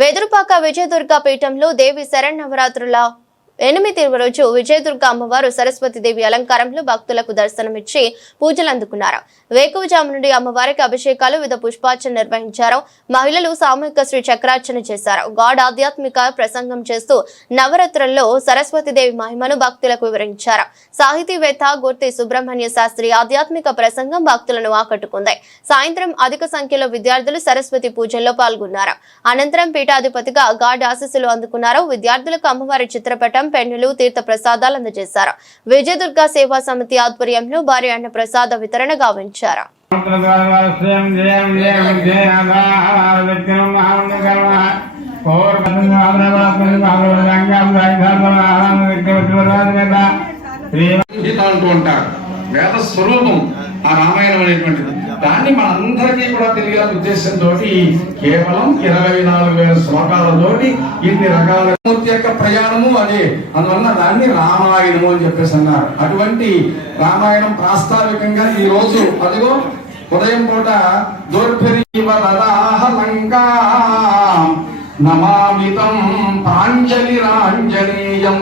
వెదురుపాక విజయదుర్గ పీఠంలో దేవి శరన్నవరాత్రుల 8వ రోజు విజయదుర్గ అమ్మవారు సరస్వతీదేవి అలంకారంలో భక్తులకు దర్శనమిచ్చి పూజలు అందుకున్నారు. వేకువజాము నుండి అమ్మవారికి అభిషేకాలు, వివిధ పుష్పార్చన నిర్వహించారు. మహిళలు సామూహిక శ్రీ చక్రార్చన చేశారు. గాడ్ ఆధ్యాత్మిక ప్రసంగం చేస్తూ నవరాత్రుల్లో సరస్వతీదేవి మహిమను భక్తులకు వివరించారు. సాహితీవేత్త గుర్తి సుబ్రహ్మణ్య శాస్త్రి ఆధ్యాత్మిక ప్రసంగం భక్తులను ఆకట్టుకుంది. సాయంత్రం అధిక సంఖ్యలో విద్యార్థులు సరస్వతి పూజల్లో పాల్గొన్నారు. అనంతరం పీఠాధిపతిగా గాడ్ ఆశీస్సులు అందుకున్నారు. విద్యార్థులకు అమ్మవారి చిత్రపటం, పెన్నులు, తీర్థ ప్రసాదాలు అందజేశారు. విజయదుర్గ సేవా సమితి ఆధ్వర్యంలో భారీ అన్న ప్రసాద వితరణ గావించారు. వేద స్వరూపం ఆ రామాయణం అనేటువంటిది. దాన్ని మనందరికీ కూడా తెలియాల ఉద్దేశంతో కేవలం 24,000 శ్లోకాలతోటి ఇన్ని రకాల మూర్తి యొక్క ప్రయాణము అదే. అందువల్ల దాన్ని రామాయణము అని చెప్పేసి అన్నారు. అటువంటి రామాయణం ప్రాస్తావికంగా ఈ రోజు అదిగో ఉదయం పూట లంకా నమామితం ప్రాంజలిరాంజనేయం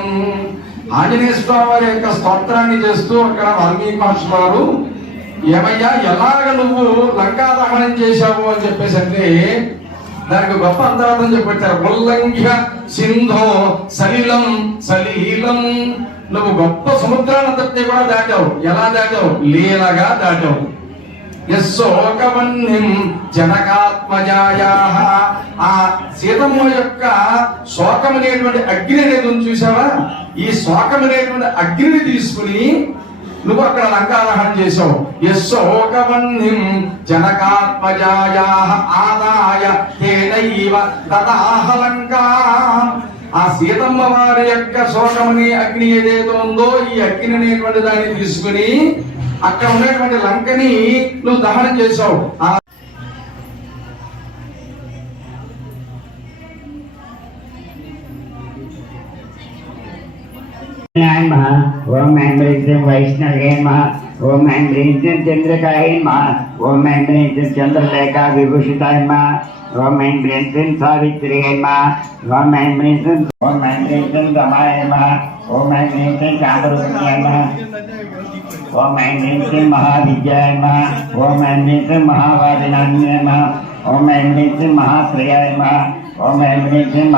ఆంజనేయ స్వామి వారి యొక్క స్తోత్రాన్ని చేస్తూ అక్కడ వాల్మీకి మహర్షి వారు ఏమయ్యా ఎలాగ నువ్వు లంకా దహనం చేశావు అని చెప్పేసి అంటే దానికి గొప్ప అంతరార్థం చెప్పారు. ఉల్లంఘ్య సింధో సలిలం సలీలం, నువ్వు గొప్ప సముద్రానంతటినీ కూడా దాటావు. ఎలా దాటావు? లీలగా దాటావు. యశోకవన్నిం జనకాత్మజాయాః, ఆ సీతమ్మ యొక్క శోకం అనేటువంటి అగ్ని అనేది ఉంది చూసావా? ఈ శోకం అనేటువంటి అగ్నిని తీసుకుని నువ్వు అక్కడ లంకాదహనం చేసావు. యశోకవన్నిం జనకాత్మజాయాః ఆదాయ తేనైవ తదాహ లంకా, ఆ సీతమ్మ వారి యొక్క శోకమని అగ్ని ఏదైతే ఉందో ఈ అగ్ని అనేటువంటి దాన్ని తీసుకుని అక్కడ ఉన్నటువంటి లంకని నువ్వు దహనం చేసావు. ఓం ఐం హ్రీం వైష్ణవే నమః. ఓం ఐం హ్రీం చంద్రకాయ నమః. ఓం ఐం హ్రీం చంద్రలేఖ విభూషితాయ నమః. ఓం ఐం హ్రీం సావిత్రి నమః. ఓం ఐం హ్రీం రమాయ నమః. ఓం ఐం హ్రీం చాంద్రరూపిణ్యై నమః. ఓం ఐం హ్రీం మహావిద్యాయ నమః. ఓం ఐం హ్రీం మహావాదినాన్యై నమః. ఓం ఐం హ్రీం మహాశ్రేయాయ నమః. ఓం ఐం హ్రీం